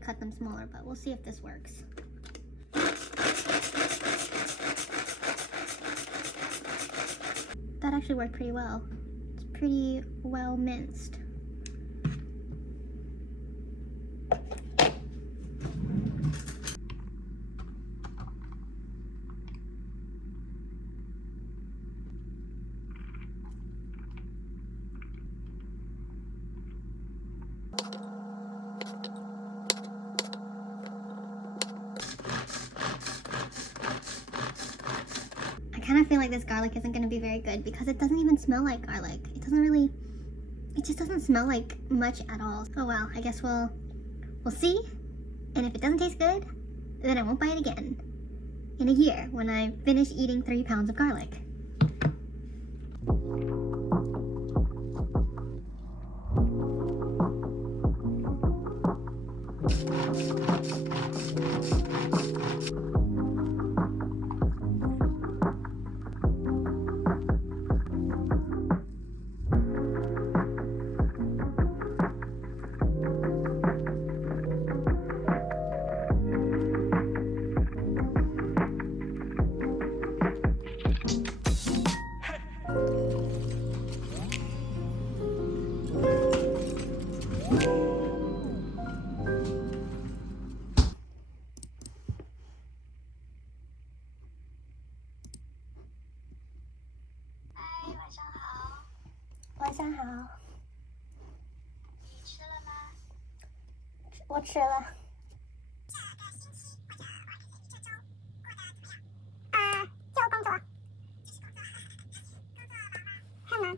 cut them smaller, but we'll see if this works. That actually worked pretty well. It's pretty well minced. I kind of feel like this garlic isn't going to be very good because it doesn't even smell like garlic. It just doesn't smell like much at all. Oh well, I guess we'll see. And if it doesn't taste good, then I won't buy it again in a year when I finish eating 3 pounds of garlic.晚上好。你吃了吗？我吃了。就工作。很忙。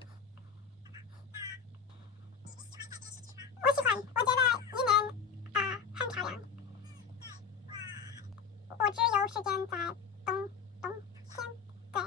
我喜欢，我觉得一年很漂亮。我只有时间在冬天，对。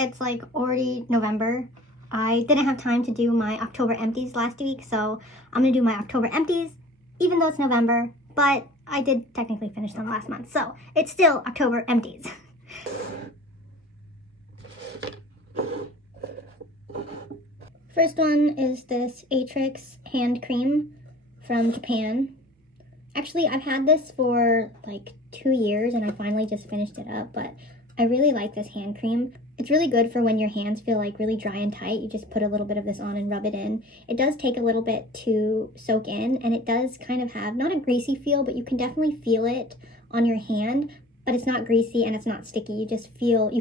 it's like already November. I didn't have time to do my October Empties last week, so I'm gonna do my October Empties, even though it's November, but I did technically finish them last month, so it's still October Empties. First one is this Atrix hand cream from Japan. Actually, I've had this for like 2 years and I finally just finished it up, but I really like this hand cream. It's really good for when your hands feel like really dry and tight. You just put a little bit of this on and rub it in. It does take a little bit to soak in, and it does kind of have not a greasy feel, but you can definitely feel it on your hand, but it's not greasy and it's not sticky. You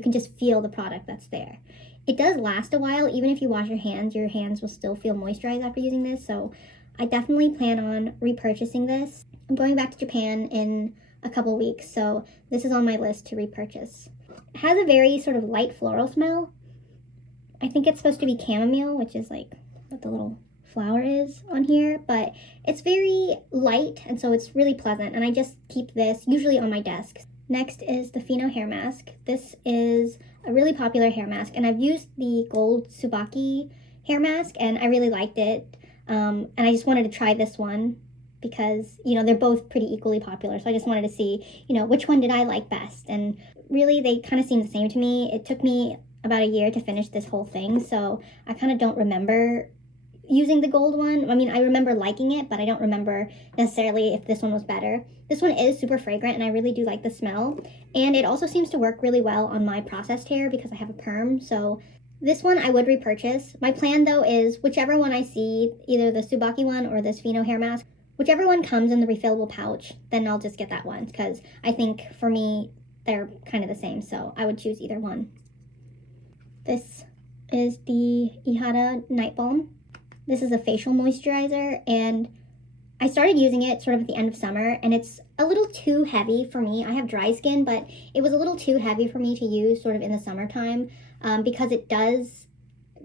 can just feel the product that's there. It does last a while. Even if you wash your hands will still feel moisturized after using this, so I definitely plan on repurchasing this. I'm going back to Japan in a couple weeks, so this is on my list to repurchase. It has a very sort of light floral smell. I think it's supposed to be chamomile, which is like what the little flower is on here, but it's very light, and so it's really pleasant, and I just keep this usually on my desk. Next is the Fino hair mask. This is a really popular hair mask, and I've used the gold Tsubaki hair mask, and I really liked it, and I just wanted to try this one because, you know, they're both pretty equally popular, so I just wanted to see, you know, which one did I like best, and really they kind of seem the same to me. It took me about a year to finish this whole thing, so I kind of don't remember using the gold one. I mean, I remember liking it, but I don't remember necessarily if this one was better. This one is super fragrant, and I really do like the smell, and it also seems to work really well on my processed hair because I have a perm, so this one I would repurchase. My plan, though, is whichever one I see, either the Tsubaki one or this Fino hair mask, whichever one comes in the refillable pouch, then I'll just get that one, because I think for me, they're kind of the same, so I would choose either one. This is the Ihara Night Balm. This is a facial moisturizer, and I started using it sort of at the end of summer, and it's a little too heavy for me. I have dry skin, but it was a little too heavy for me to use sort of in the summertime because it does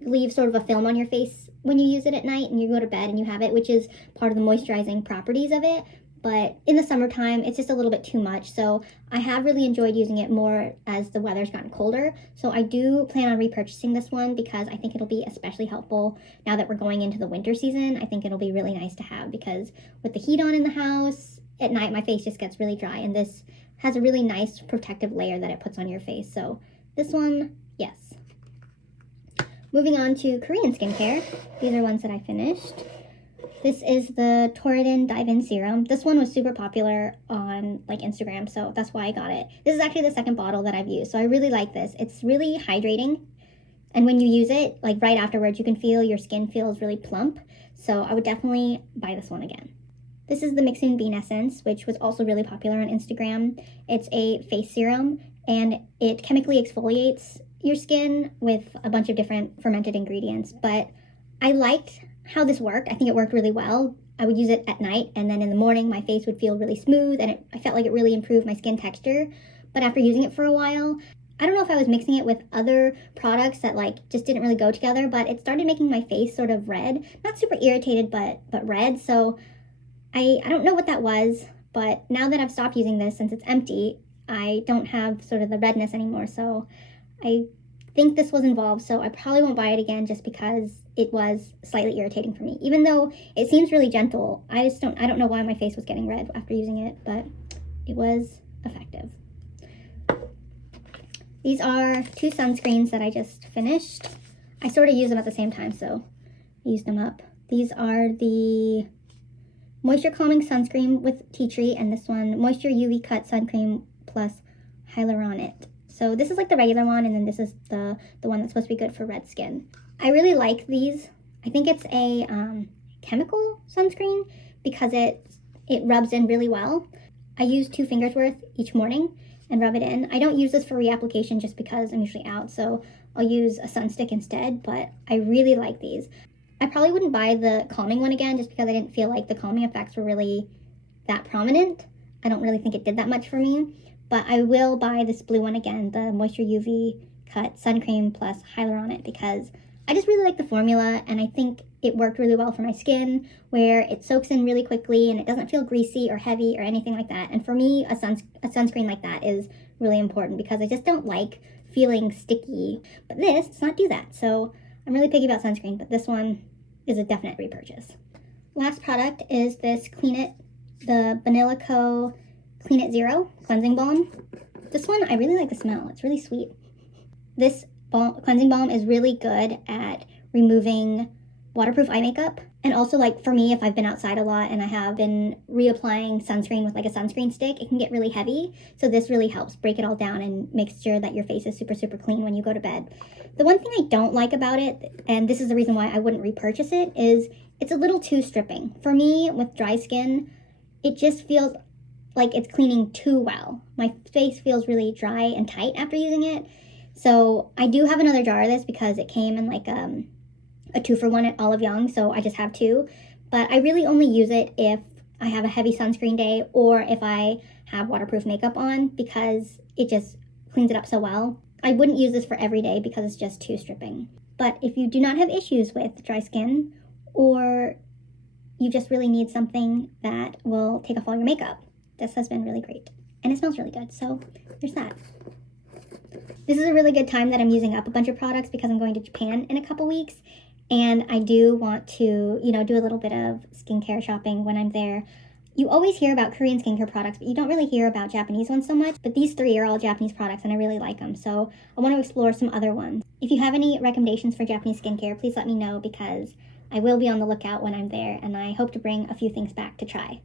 leave sort of a film on your face when you use it at night and you go to bed and you have it, which is part of the moisturizing properties of it. But in the summertime, it's just a little bit too much. So I have really enjoyed using it more as the weather's gotten colder. So I do plan on repurchasing this one because I think it'll be especially helpful now that we're going into the winter season. I think it'll be really nice to have because with the heat on in the house, at night my face just gets really dry. And this has a really nice protective layer that it puts on your face. So this one, yes. Moving on to Korean skincare. These are ones that I finished. This is the Torridin Dive-In Serum. This one was super popular on like Instagram, so that's why I got it. This is actually the second bottle that I've used, so I really like this. It's really hydrating, and when you use it, like right afterwards, you can feel your skin feels really plump, so I would definitely buy this one again. This is the Mixin Bean Essence, which was also really popular on Instagram. It's a face serum, and it chemically exfoliates your skin with a bunch of different fermented ingredients, but I liked how this worked. I think it worked really well. I would use it at night, and then in the morning my face would feel really smooth, and I felt like it really improved my skin texture. But after using it for a while, I don't know if I was mixing it with other products that like just didn't really go together, but it started making my face sort of red. Not super irritated, but red. So I don't know what that was, but now that I've stopped using this since it's empty, I don't have sort of the redness anymore. So I think this was involved, so I probably won't buy it again just because it was slightly irritating for me. Even though it seems really gentle, I don't know why my face was getting red after using it, but it was effective. These are 2 sunscreens that I just finished. I sort of use them at the same time, so I used them up. These are the Moisture Calming Sunscreen with Tea Tree, and this one, Moisture UV Cut Suncream plus Hyaluronic. So this is like the regular one, and then this is the one that's supposed to be good for red skin. I really like these. I think it's a chemical sunscreen because it rubs in really well. I use 2 fingers worth each morning and rub it in. I don't use this for reapplication just because I'm usually out, so I'll use a sun stick instead, but I really like these. I probably wouldn't buy the calming one again just because I didn't feel like the calming effects were really that prominent. I don't really think it did that much for me. But I will buy this blue one again, the Moisture UV Cut Sun Cream plus Hyaluronic, because I just really like the formula, and I think it worked really well for my skin, where it soaks in really quickly and it doesn't feel greasy or heavy or anything like that. And for me, a sunscreen like that is really important because I just don't like feeling sticky. But this does not do that. So I'm really picky about sunscreen, but this one is a definite repurchase. Last product is this the Vanilla Co. Clean It Zero Cleansing Balm. This one, I really like the smell. It's really sweet. This cleansing balm is really good at removing waterproof eye makeup. And also, like, for me, if I've been outside a lot and I have been reapplying sunscreen with like a sunscreen stick, it can get really heavy. So this really helps break it all down and makes sure that your face is super, super clean when you go to bed. The one thing I don't like about it, and this is the reason why I wouldn't repurchase it, is it's a little too stripping. For me, with dry skin, it just feels like it's cleaning too well. My face feels really dry and tight after using it. So I do have another jar of this because it came in like a 2-for-1 at Olive Young, so I just have 2. But I really only use it if I have a heavy sunscreen day or if I have waterproof makeup on, because it just cleans it up so well. I wouldn't use this for every day because it's just too stripping. But if you do not have issues with dry skin, or you just really need something that will take off all your makeup, this has been really great. And it smells really good, so there's that. This is a really good time that I'm using up a bunch of products because I'm going to Japan in a couple weeks. And I do want to, do a little bit of skincare shopping when I'm there. You always hear about Korean skincare products, but you don't really hear about Japanese ones so much. But these 3 are all Japanese products, and I really like them. So I want to explore some other ones. If you have any recommendations for Japanese skincare, please let me know, because I will be on the lookout when I'm there, and I hope to bring a few things back to try.